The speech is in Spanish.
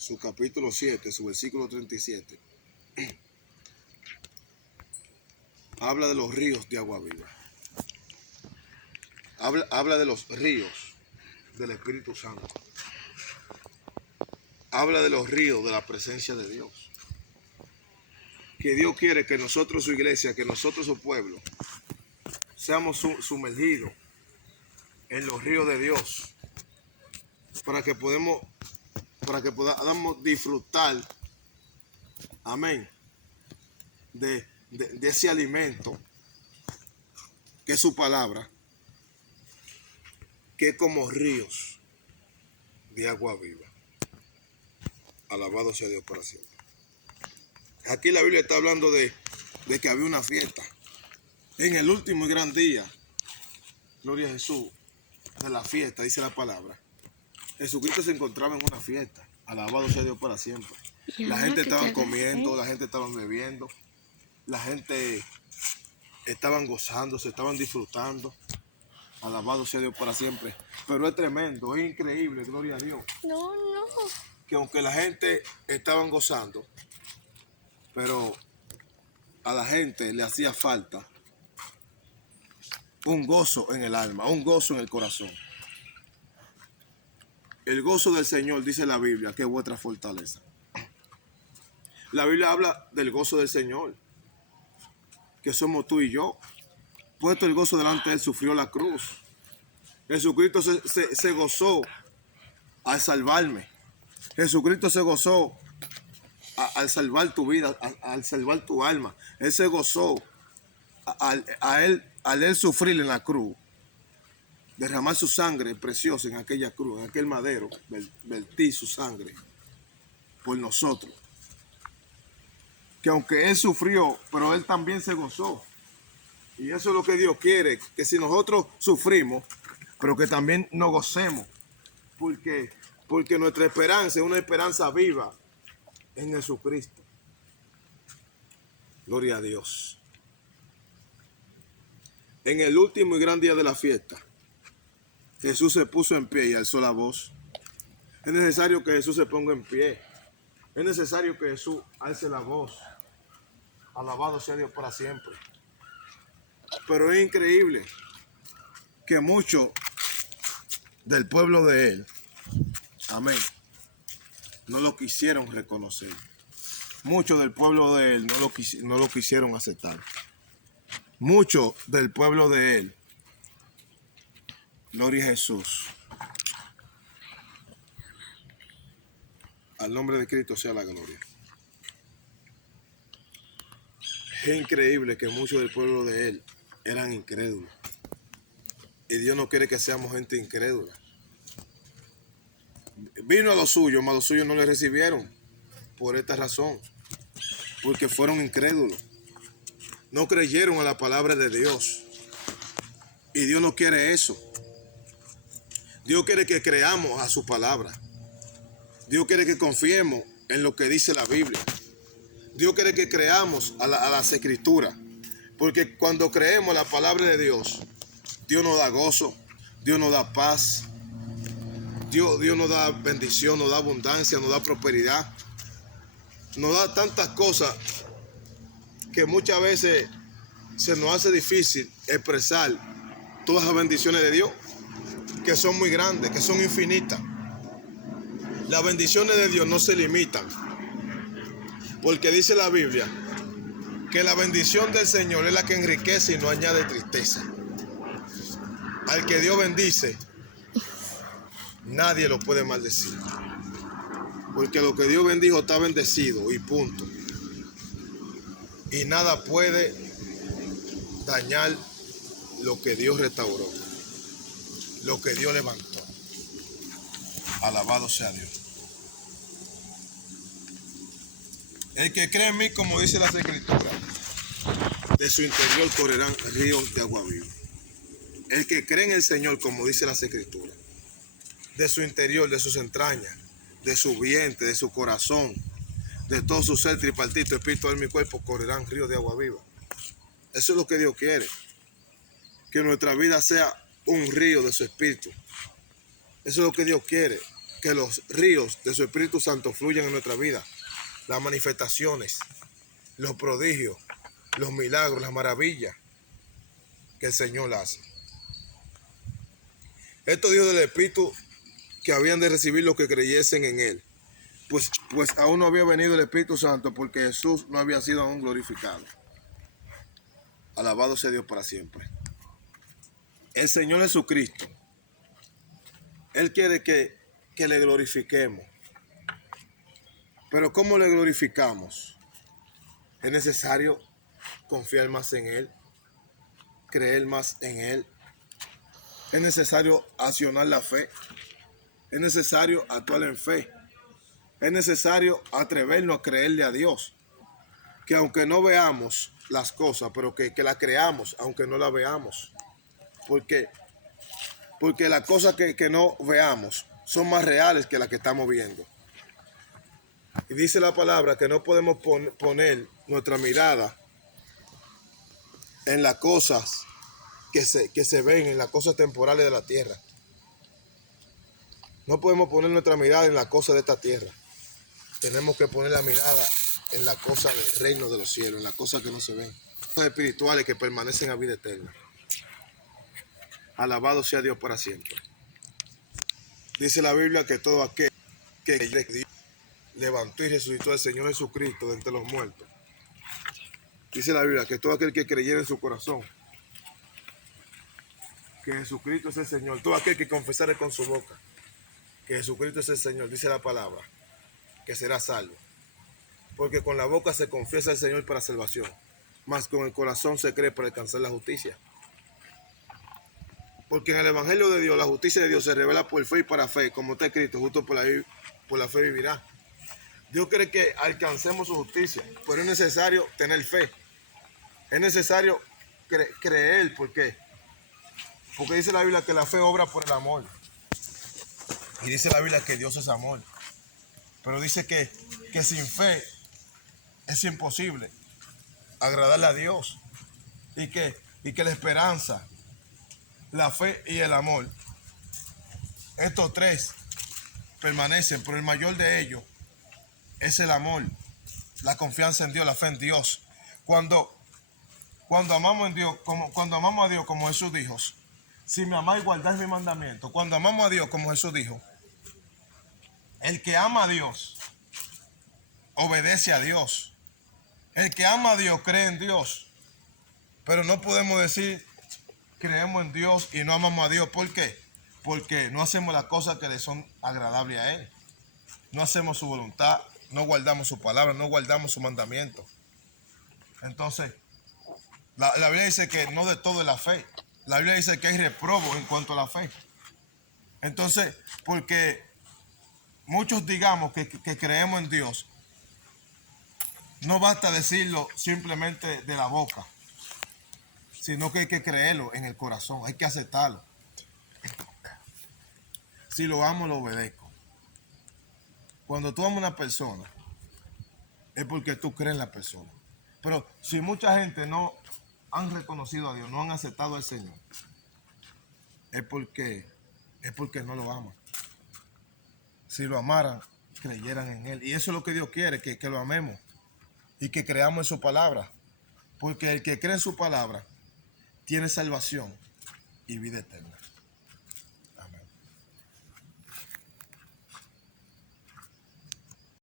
su capítulo 7, su versículo 37, habla de los ríos de agua viva. Habla de los ríos del Espíritu Santo. Habla de los ríos de la presencia de Dios. Que Dios quiere que nosotros, su iglesia, que nosotros, su pueblo, seamos sumergidos en los ríos de Dios para que podamos disfrutar, amén, de ese alimento que es su palabra, que es como ríos de agua viva. Alabado sea Dios para siempre. Aquí la Biblia está hablando de que había una fiesta en el último y gran día. Gloria a Jesús. De la fiesta, dice la palabra. Jesucristo se encontraba en una fiesta. Alabado sea Dios para siempre. La gente estaba comiendo, la gente estaba bebiendo, la gente estaban gozando, se estaban disfrutando. Alabado sea Dios para siempre. Pero es tremendo, es increíble, gloria a Dios. No. Que aunque la gente estaban gozando, pero a la gente le hacía falta un gozo en el alma, un gozo en el corazón. El gozo del Señor, dice la Biblia, que es vuestra fortaleza. La Biblia habla del gozo del Señor, que somos tú y yo. Puesto el gozo delante de él, sufrió la cruz. Jesucristo se gozó al salvarme. Jesucristo se gozó al salvar tu vida, al salvar tu alma. Él se gozó al él sufrir en la cruz, derramar su sangre preciosa en aquella cruz, en aquel madero, vertir su sangre por nosotros. Que aunque él sufrió, pero él también se gozó. Y eso es lo que Dios quiere, que si nosotros sufrimos, pero que también nos gocemos. Porque nuestra esperanza es una esperanza viva en Jesucristo. Gloria a Dios. En el último y gran día de la fiesta, Jesús se puso en pie y alzó la voz. Es necesario que Jesús se ponga en pie. Es necesario que Jesús alce la voz. Alabado sea Dios para siempre. Pero es increíble que muchos del pueblo de él, amén, no lo quisieron reconocer. Muchos del pueblo de él no lo quisieron aceptar. Muchos del pueblo de él, gloria a Jesús. Al nombre de Cristo sea la gloria. Es increíble que muchos del pueblo de él eran incrédulos. Y Dios no quiere que seamos gente incrédula. Vino a los suyos, mas los suyos no le recibieron. Por esta razón. Porque fueron incrédulos. No creyeron a la palabra de Dios. Y Dios no quiere eso. Dios quiere que creamos a su palabra. Dios quiere que confiemos en lo que dice la Biblia. Dios quiere que creamos a las escrituras. Porque cuando creemos la palabra de Dios, Dios nos da gozo, Dios nos da paz, Dios nos da bendición, nos da abundancia, nos da prosperidad. Nos da tantas cosas que muchas veces se nos hace difícil expresar todas las bendiciones de Dios, que son muy grandes, que son infinitas. Las bendiciones de Dios no se limitan, porque dice la Biblia que la bendición del Señor es la que enriquece y no añade tristeza. Al que Dios bendice, nadie lo puede maldecir. Porque lo que Dios bendijo está bendecido y punto. Y nada puede dañar lo que Dios restauró, lo que Dios levantó. Alabado sea Dios. El que cree en mí, como dice las Escrituras, de su interior correrán ríos de agua viva. El que cree en el Señor, como dice las Escrituras, de su interior, de sus entrañas, de su vientre, de su corazón, de todo su ser tripartito, espíritu, alma y cuerpo, correrán ríos de agua viva. Eso es lo que Dios quiere. Que nuestra vida sea un río de su espíritu. Eso es lo que Dios quiere. que los ríos de su Espíritu Santo fluyan en nuestra vida. Las manifestaciones, los prodigios, los milagros, las maravillas que el Señor hace. Esto dijo del Espíritu que habían de recibir los que creyesen en Él. Pues aún no había venido el Espíritu Santo porque Jesús no había sido aún glorificado. Alabado sea Dios para siempre. El Señor Jesucristo, Él quiere que le glorifiquemos. Pero ¿cómo le glorificamos? Es necesario confiar más en Él, creer más en Él. Es necesario accionar la fe. Es necesario actuar en fe. Es necesario atrevernos a creerle a Dios. Que aunque no veamos las cosas, pero que las creamos, aunque no las veamos. Porque las cosas que no veamos son más reales que las que estamos viendo. Y dice la palabra que no podemos poner nuestra mirada en las cosas que se ven, en las cosas temporales de la tierra. No podemos poner nuestra mirada en las cosas de esta tierra. Tenemos que poner la mirada en las cosas del reino de los cielos, en las cosas que no se ven. Cosas espirituales que permanecen a vida eterna. Alabado sea Dios para siempre. Dice la Biblia que todo aquel que Dios levantó y resucitó al Señor Jesucristo de entre los muertos. Dice la Biblia que todo aquel que creyera en su corazón que Jesucristo es el Señor, todo aquel que confesare con su boca que Jesucristo es el Señor, dice la palabra, que será salvo. Porque con la boca se confiesa al Señor para salvación, mas con el corazón se cree para alcanzar la justicia. Porque en el Evangelio de Dios, la justicia de Dios se revela por fe y para fe, como está escrito, justo por la fe vivirá. Dios quiere que alcancemos su justicia, pero es necesario tener fe. Es necesario creer. ¿Por qué? Porque dice la Biblia que la fe obra por el amor. Y dice la Biblia que Dios es amor. Pero dice que sin fe es imposible agradarle a Dios. Y que la esperanza, la fe y el amor, estos tres permanecen, pero el mayor de ellos es el amor, la confianza en Dios, la fe en Dios. Cuando amamos en Dios, cuando amamos a Dios como Jesús dijo, si me amáis guardáis mi mandamiento. Cuando amamos a Dios como Jesús dijo, el que ama a Dios obedece a Dios. El que ama a Dios cree en Dios. Pero no podemos decir creemos en Dios y no amamos a Dios. ¿Por qué? Porque no hacemos las cosas que le son agradables a Él. No hacemos su voluntad, no guardamos su palabra, no guardamos su mandamiento. Entonces, la Biblia dice que no de todo es la fe. La Biblia dice que hay reprobo en cuanto a la fe. Entonces, porque muchos digamos que creemos en Dios, no basta decirlo simplemente de la boca, sino que hay que creerlo en el corazón, hay que aceptarlo. Si lo amo, lo obedezco. Cuando tú amas a una persona, es porque tú crees en la persona. Pero si mucha gente no han reconocido a Dios, no han aceptado al Señor, es porque no lo aman. Si lo amaran, creyeran en Él. Y eso es lo que Dios quiere, que lo amemos y que creamos en su palabra. Porque el que cree en su palabra tiene salvación y vida eterna.